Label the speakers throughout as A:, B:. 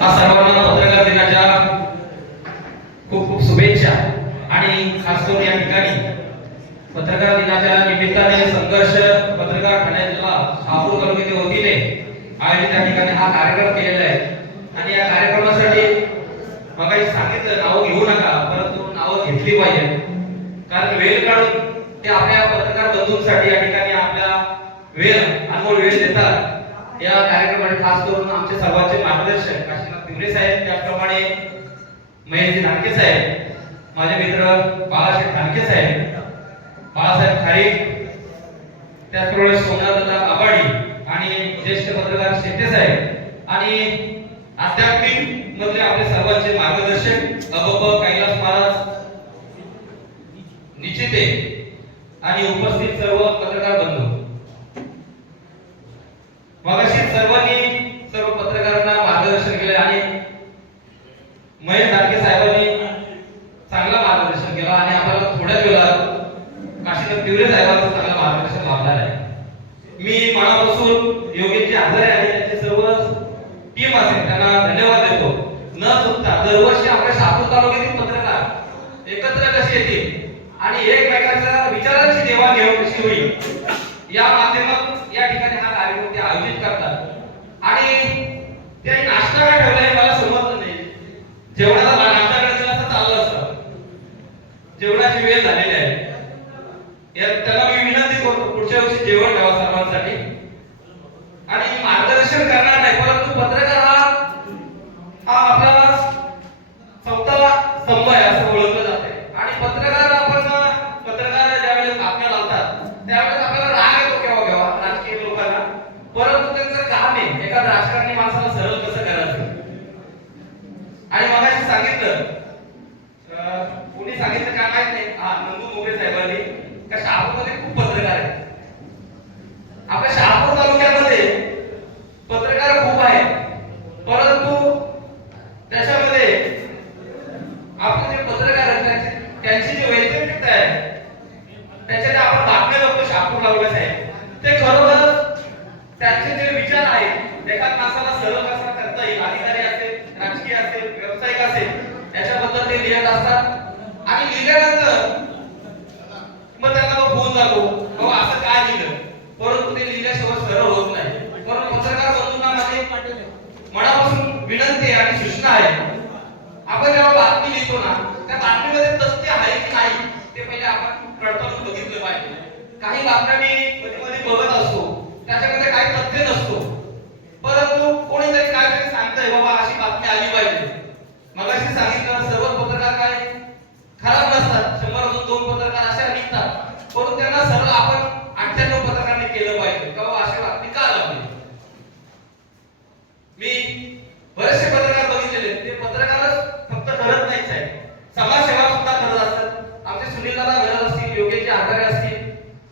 A: हा सर्वांना पत्रकार दिनाच्या खूप खूप शुभेच्छा. आणि खास करून या ठिकाणी पत्रकार दिनाच्या निमित्ताने संघर्ष पत्रकार ठाणे जिल्हा शहापूर तालुक्याच्या वतीने आयोजित या ठिकाणी हा कार्यक्रम केलेला आहे. आणि या कार्यक्रमासाठी मगाशी सांगितलं नावं घेऊ नका परंतु नावं घेतली पाहिजे. कारण वेळ काढून ते आपल्या पत्रकार बंधूंसाठी या ठिकाणी आपल्या वेळ अनमोल वेळ देतात. या कार्यक्रमाने खास करून आमचे सर्वांचे मार्गदर्शक काशीनाथ साहेब त्याप्रमाणे महेशजी धानके साहेब माझे मित्र बाळासाहेब धानके साहेब बाळासाहेब खारीक त्याचप्रमाणे सोमनाथला आबाडी आणि ज्येष्ठ पत्रकार शेट्टे साहेब आणि आध्यात्मिक मधले आपले सर्वांचे मार्गदर्शक अबब कैलास महाराज निश्चिते आणि उपस्थित सर्व पत्रकार बंधू. मगाशी सर्वांनी सर्व पत्रकारांना मार्गदर्शन केले आणि महेश धारके साहेबांनी चांगलं मार्गदर्शन केलं आणि आपल्याला थोड्याच वेळात काशीनाथ तिवरे साहेबांचं चांगलं मार्गदर्शन लाभणार आहे मी योग्य जे आजारे आणि त्यांचे सर्व टीम असेल त्यांना धन्यवाद देतो. न चुकता दरवर्षी आपल्या शहापूर तालुक्यातील पत्रकार एकत्र कसे येतील? आणि एकमेकांच्या विचारांची देवाणघेवाण कशी होईल? या माध्यमातून या ठिकाणी हा कार्यक्रम ते आयोजित करतात. आणि ते नाश्ता काय हे मला समजलं नाही. जेवणाचा भाग आमच्याकडे असं चाललं असतं जेवणाची वेळ झालेली आहे. या- त्याला मी विनंती करतो पुढच्या वर्षी जेवण ठेवा सर्वांसाठी. आणि मार्गदर्शन करणार नाही परंतु पत्रकार हा हा आपला चौथा स्तंभ आहे असं ओळखलं जाते आणि पत्रकार आपण पत्रकार ज्यावेळेस बातम्या लावतात त्यावेळेस आपल्याला राग येतो केव्हा केव्हा राजकीय लोकांना परंतु त्यांचं काम आहे एका राजकारणी माणसाला सरळ कसं करायचं आणि मगाशी सांगितलं अं, कोणी सांगितलं काय माहीत नाही हा नंदू मोरे साहेबांनी का शहापूरमध्ये खूप पत्रकार आहेत आपल्या शहापूर तालुक्यामध्ये पत्रकार खूप आहेत परंतु त्याच्यामध्ये आपले जे पत्रकार आहेत त्यांची त्यांची जी वैयक्तिकता आहे त्याच्यात आपण बातम्या बघतो शहापूर तालुक्यात आहे ते खरोखर त्यांचे जे विचार आहेत एका माणसाला सरळ कसा करता येईल अधिकारी असेल राजकीय असेल व्यावसायिक असेल त्याच्याबद्दल ते लिहित असतात. आणि लिहिल्यानंतर मग त्यांना तो फोन जातो बाबा असं काय लिहिलं? परंतु ते लिहिल्याशिवाय सरळ होत नाही. परंतु पत्रकार बंधूंना माझे मनापासून विनंती आणि सूचना आहे. आपण जेव्हा बातमी लिहितो ना त्या बातमीमध्ये तथ्य आहे की नाही ते पहिले आपण पडताळून बघितलं पाहिजे काही बातम्या मी मध्ये बघत असतो त्याच्यामध्ये काही तथ्य नसतो. परंतु कोणीतरी काहीतरी सांगतंय बाबा अशी बातमी आली पाहिजे. मगाशी सांगितलं सर्व पत्रकार काय खराब नसतात. शंभर दोन पत्रकार अशा निघतात. परंतु त्यांना सर्व आपण अठ्ठ्याण्णव पत्रकारांनी केलं पाहिजे का बाबा अशी बातमी का लागली मी बरेचसे पत्रकार बघितलेले आहेत. ते पत्रकारच फक्त करत नाहीच आहे समाजसेवा सुद्धा करत असतात आमचे सुनील दादा घरत असतील योगेशजी आधारे असतील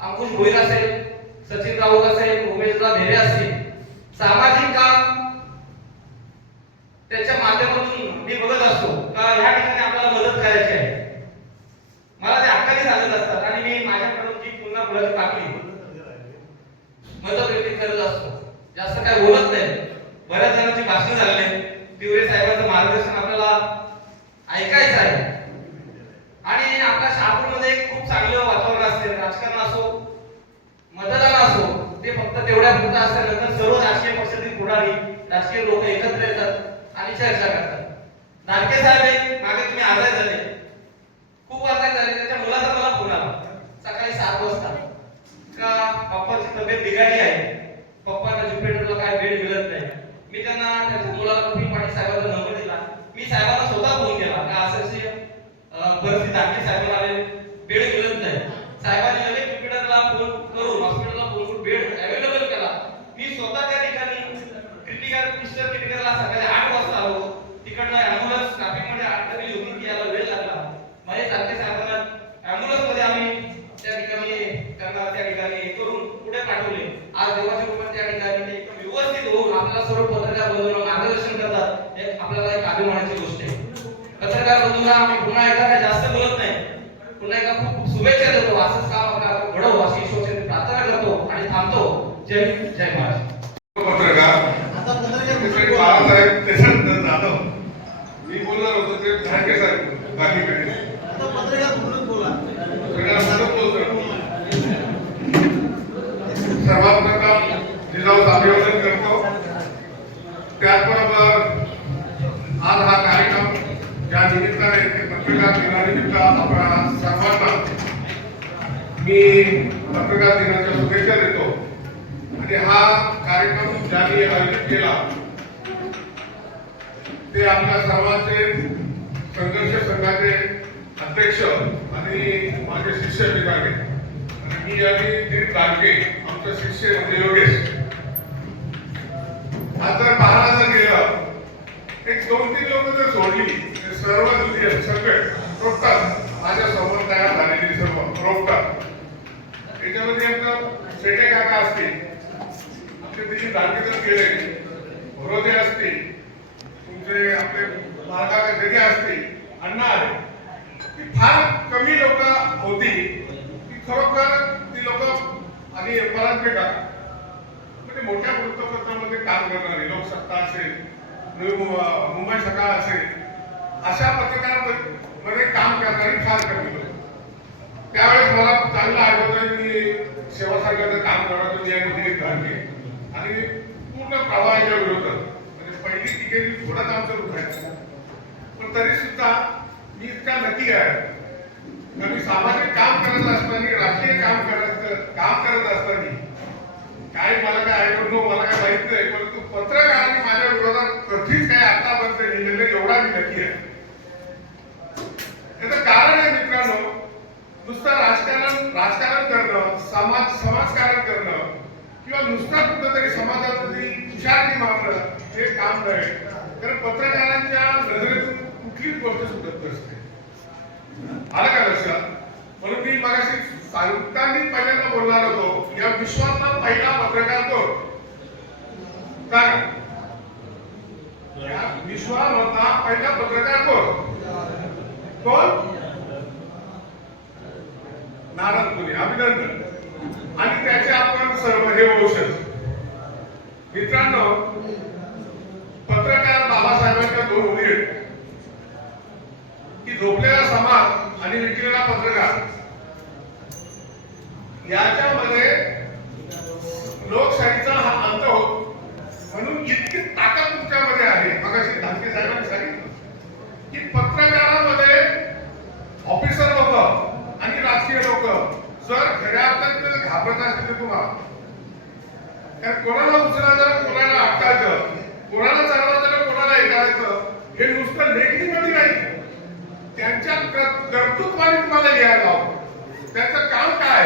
A: अंकुश भोईर असेल सचिन राऊत असेल उमेशदा भेरे असतील सामाजिक काम त्याच्या माध्यमातून मी बघत असतो का ह्या ठिकाणी आपल्याला मदत करायची आहे मला ते हक्काने सांगत असतात आणि मी माझ्याकडून आपल्याला टाकली. मदत व्यक्ती करत असतो. जास्त काय बोलत नाही. बऱ्याच जणांची भाषण झालेली आहेत. तिवरे साहेबांचं मार्गदर्शन आपल्याला ऐकायचं आहे. आणि आपल्या शहापूरमध्ये एक खूप चांगलं वातावरण असते. राजकारण असो मतदान असो ते फक्त तेवढ्या पुरता असल्यानंतर नंतर सर्व राजकीय पक्षातील पुढारी राजकीय लोक एकत्र येतात आणि चर्चा करतात. नारके साहेब मागे तुम्ही आजारी झाले खूप आजारी झाले त्याच्या मुलाचा मला फोन आला सकाळी सात वाजता का पप्पाची तब्येत बिघडली आहे. पप्पाला ज्युपिटरला काय वेळ मिळत नाही. मी त्यांना त्याच्या मुलाला कुठे पाटील साहेबांचा नंबर दिला. मी साहेबांना स्वतः फोन केला. का असं परिस्थिती आहे साहेबांना आले बेड मिळत नाही साहेबांनी लगेच ज्युपिटरला फोन करून हॉस्पिटलला फोन करून बेड अवेलेबल केला मी स्वतः त्या ठिकाणी क्रिटिकल मिस्टर क्रिटिकलला सकाळी आठ वाजता आलो तिकडनं ॲम्ब्युलन्स ट्रॅफिकमध्ये अडकली होती की याला वेळ लागला माझे सारखे साहेबांना ॲम्ब्युलन्समध्ये आम्ही त्या ठिकाणी त्यांना त्या ठिकाणी हे करून पुढे पाठवले आज देवाच्या कृपेने त्या ठिकाणी ते एकदम व्यवस्थित होऊन आपल्याला सर्व पत्रकार बंधूंना मार्गदर्शन आपल्याला एक अभिमानाची गोष्ट आहे. पत्रकार बंधूंना आम्ही पुन्हा एकदा काय जास्त बोलत नाही. पुन्हा एकदा खूप खूप शुभेच्छा देतो. असंच काम आपल्याला घडवू अशी ईश्वरचरणी प्रार्थना करतो आणि थांबतो. जय जय महाराज
B: पत्रकार
C: आता पत्रकार
B: श्री बाळासाहेब देशमुख ठिकाणी
C: आता पत्रकार म्हणून बोला
B: सगळ्याला मदत होतं. सर्वात प्रथम जिजाऊचं अभिवादन करतो त्याचबरोबर आज हा कार्यक्रम ज्या निमित्ताने ते पत्रकार दिनानिमित्त आपण सर्वांना मी पत्रकार दिनाच्या शुभेच्छा देतो. आणि हा कार्यक्रम ज्यांनी आयोजित केला ते आपल्या सर्वांचे संघर्ष संघाचे अध्यक्ष आणि माझे शिष्य विभागे. आणि मी आणि दिलीप गाडगे आमचं शिष्य म्हणजे योगेश. आज जर पाहायला जर गेलं एक दोन तीन लोक जर सोडली सर्व दुनिया सगळे टोटल माझ्यासमोर तयार झाले. त्याच्यामध्ये आता सेटे काका असतील. आमचे तिथे गाडगे केले भरोदे असतील. तुमचे आपले महाकाका जगे असतील. अण्णा आहे ती फार कमी लोक होती. की खरोखर ती लोक आणि परांपेटा म्हणजे मोठ्या वृत्तपत्रामध्ये काम करणारी लोकसत्ता असेल मुंबई सकाळ असेल अशा पत्रकारांमध्ये काम करणारी फार कमी लोक. त्यावेळेस मला चांगलं आठवतं मी सेवा संघाचं काम करण्याचं मी आणि आणि पूर्ण प्रवाहाच्या विरोधात म्हणजे पहिली तिकीट थोडंच आमचं दुखायचं पण तरी सुद्धा मी इतका नक्की आहे. का मी सामाजिक काम करत असताना राजकीय काम करत काम करत असताना काय मला काय ऐकून मला काय माहीत नाही. परंतु पत्रकारांनी माझ्या विरोधात कधीच काय आतापर्यंत लिहिलेलं एवढा मी नक्की आहे याचं कारण आहे मित्रांनो नुसतं राजकारण राजकारण करणं समाज समाजकारण करणं किंवा नुसतं कुठंतरी समाजामध्ये हुशारकी मागणं हे कारण पत्रकारांच्या नजरेतून कुठलीच गोष्ट सुटत नसते. आलं का लक्षात? म्हणून मी मागाशी सांगताना पहिल्यांदा बोलणार होतो या विश्वातला पहिला पत्रकार तो कारण या विश्वामधला पहिला पत्रकार कोण? कोण? नारायण पुणे अभिनंदन. आणि त्याचे आपण सर्व हे औषध मित्रांनो पत्रकार बाबासाहेबांच्या दोन उभी की झोपलेला समाज आणि विकलेला पत्रकार. याच्यामध्ये लोकशाहीचा हा अंत होतो. म्हणून इतकी ताकद तुमच्यामध्ये आहे. मगाशी धानके साहेबांनी सांगितलं. की पत्रकारामध्ये ऑफिसर लोक आणि राजकीय लोक जर खऱ्या अर्थाने घाबरत असतील तुम्हाला. कारण कोणाला उचलायचं कोणाला अटकायचं कोणाला चालवायचं करायचं? हे नुसतं लेखणीमध्ये नाही. त्यांच्या कर्तृत्वाने तुम्हाला लिहायला लावतं त्यांचं काम काय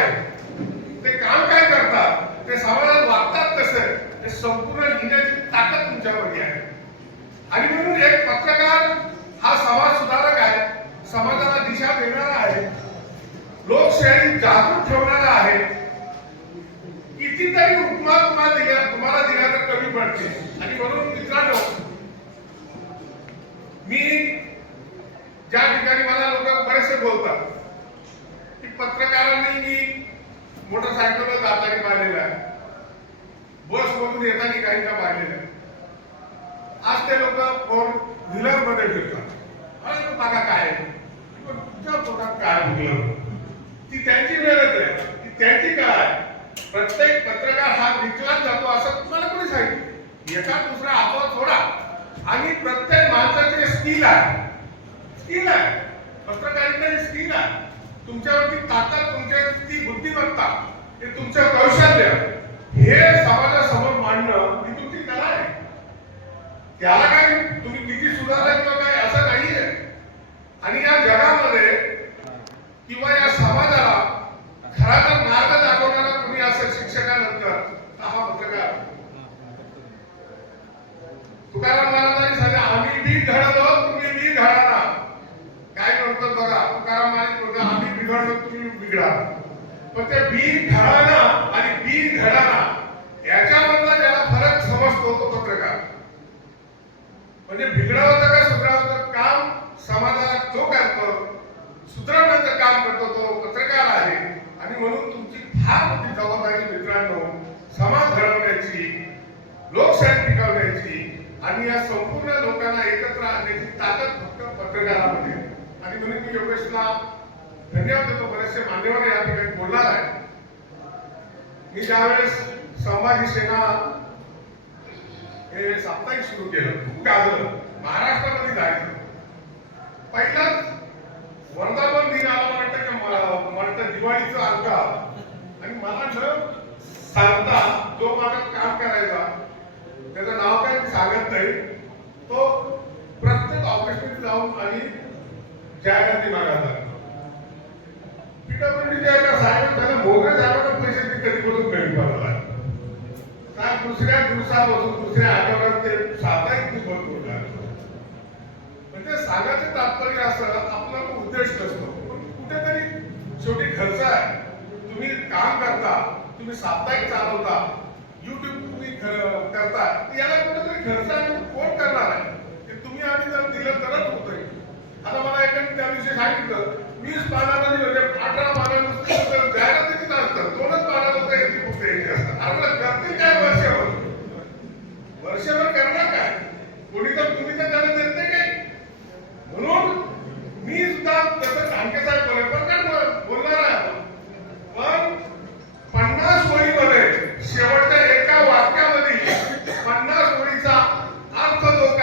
B: ते काम काय करतात? ते समाजात वागतात कसं? हे संपूर्ण लिहिण्याची ताकद तुमच्यामध्ये आहे. आणि म्हणून एक पत्रकार हा समाज सुधारक आहे समाजाला दिशा देणारा आहे लोकशाही जागृत ठेवणारा आहे. कितीतरी उपमा तुम्हाला दिल्या तुम्हाला दिल्या तर कमी पडते आणि म्हणून मित्रांनो मी ज्या ठिकाणी मला लोक बरेचसे बोलतात की पत्रकारांनी मी मोटरसायकलवर जाताना पाहिलेलं आहे. बस मधून येताना काही का पाहिलेलं आहे. आज ते लोक फोर व्हीलरमध्ये फिरतात. अरे बघा काय आहे? पण तुझ्या पोटात काय उरलं ती त्यांची मेहनत आहे. ती त्यांची काय प्रत्येक पत्रकार हा विकलाच जातो असं तुम्हाला कोणी सांगितलं? एका दुसरा आपोआप थोडा आणि प्रत्येक माणसाचे स्किल आहे स्किल आहे. पत्रकारिता ही स्किल आहे. तुमच्यावरती ताकद तुमच्यावरती बुद्धिमत्ता हे तुमचं कौशल्य हे समाजासमोर मांडणं ही तुमची कला आहे. त्याला काय तुम्ही किती सुधारला किंवा काय असं नाहीये. आणि या जगामध्ये किंवा या समाजाला खरा तर मार्ग दाखवणारा कुणी असं शिक्षकानंतर हा पत्रकार तुकाराम महाराजांनी सांगितलं आम्ही बी घडलो तुम्ही बी घडाना काय म्हणतात बघा तुकाराम महाराज बोलतात आम्ही बिघडलो तिकडा पण त्या बी घराणा आणि बी घडाना याच्यामधला ज्याला फरक समजतो तो पत्रकार. म्हणजे बिघडवतं का सुधारवतं काम समाजाला जो करतो सुधारण्याचं काम करतो तो पत्रकार आहे. आणि म्हणून तुमची फार मोठी जबाबदारी मित्रांनो समाज घडवण्याची लोकशाही टिकवण्याची आणि या संपूर्ण लोकांना एकत्र आणण्याची ताकद फक्त पत्रकारामध्ये आणि आणि म्हणून मी योगेशला धन्यवाद देतो. बरेचसे मान्यवर या ठिकाणी बोलणार आहे मी ज्यावेळेस संभाजी सेना हे साप्ताहिक सुरू केलं खूप गाजलं महाराष्ट्रामध्ये जायचं. पहिलाच वर्धापन दिन आला वाटतं की? म्हणतं दिवाळीचं अंका आणि मला न सांगता जो माझं काम करायचा त्याचं नाव काय सांगत नाही. तो प्रत्येक ऑफिसमध्ये जाऊन आणि जाहिराती मागायचा पीडब्ल्यूडीच्या एका साहेब त्याला मोगऱ्या साहेबांना पैसे ते कधी करून पेमेंट करायला साहेब दुसऱ्या दिवसापासून दुसऱ्या आठवड्यात ते साप्ताहिक दिवस बोलला म्हणजे सांगायचं तात्पर्य असं आपला तो उद्देश नसतो. पण कुठेतरी शेवटी खर्च आहे. तुम्ही काम करता तुम्ही साप्ताहिक चालवता युट्यूब तुम्ही करता याला कुठेतरी खर्च आहे कोण करणार आहे? ते तुम्ही आम्ही जर दिलं तरच होतंय. आता मला एकाने त्या दिवशी सांगितलं वीस पाना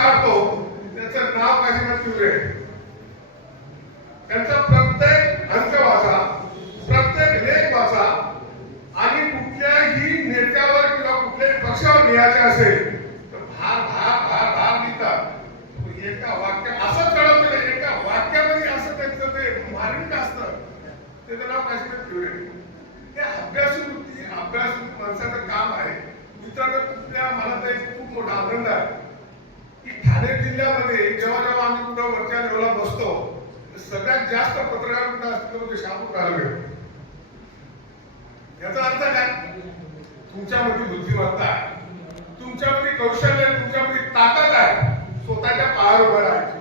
B: अर्थ त्याचं नाव काशीनाथ तिवरे त्यांचा प्रत्येक अंक वाचा प्रत्येक लेख वाचा आणि कुठल्याही नेत्यावर किंवा कुठल्याही पक्षावर लिहायचे असेल तर भार भार भार भार लिहितात. एका वाक्य असं कळत एका वाक्यामध्ये असं त्यांचं ते मार्मिक असतं. त्याचं नाव काशीनाथ तिवरे हे अभ्यासू वृत्ती अभ्यासू माणसाचं काम आहे. मित्रांनो तुमच्या मला तर एक खूप मोठा आनंद आहे. की ठाणे जिल्ह्यामध्ये जेव्हा जेव्हा आम्ही कुठं वरच्या लेवला बसतो सगळ्यात जास्त पत्रकार कुठं असतो म्हणजे शाहू कालवे याचा अर्थ काय? तुमच्यामध्ये बुद्धिमत्ता आहे. तुमच्यामध्ये कौशल्य आहे, तुमच्यामध्ये ताकद आहे. स्वतःच्या पायावर उभं राहायची.